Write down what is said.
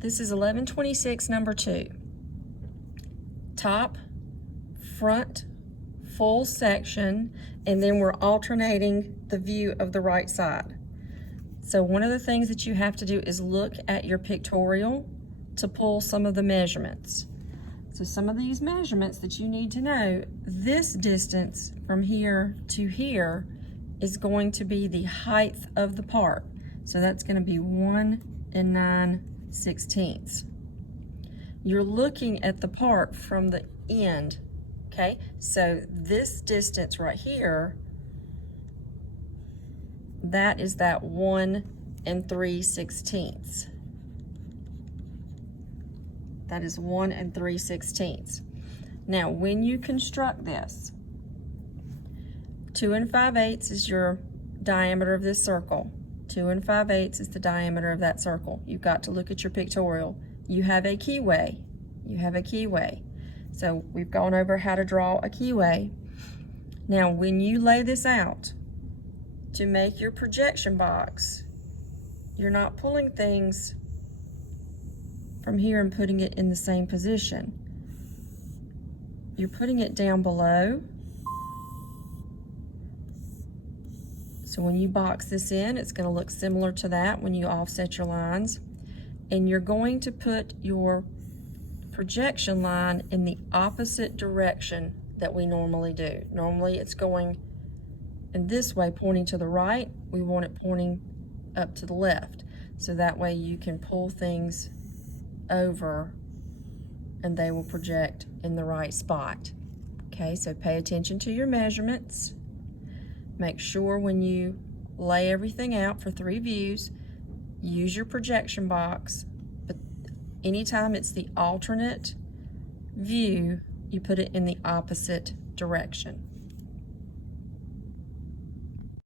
This is 1126 number 2. Top, front, full section, and then we're alternating the view of the right side. So one of the things that you have to do is look at your pictorial to pull some of the measurements. So some of these measurements that you need to know, this distance from here to here is going to be the height of the part. So that's going to be 1 9/16. You're looking at the part from the end, okay? So this distance right here, that is that 1 3/16. That is 1 3/16. Now, when you construct this, 2 5/8 is your diameter of this circle. 2 5/8 is the diameter of that circle. You've got to look at your pictorial. You have a keyway. You have a keyway. So we've gone over how to draw a keyway. Now, when you lay this out to make your projection box, you're not pulling things from here and putting it in the same position. You're putting it down below. So when you box this in, it's going to look similar to that when you offset your lines. And you're going to put your projection line in the opposite direction that we normally do. Normally it's going in this way, pointing to the right. We want it pointing up to the left. So that way you can pull things over and they will project in the right spot. Okay, so pay attention to your measurements. Make sure when you lay everything out for 3 views, use your projection box, but anytime it's the alternate view, you put it in the opposite direction.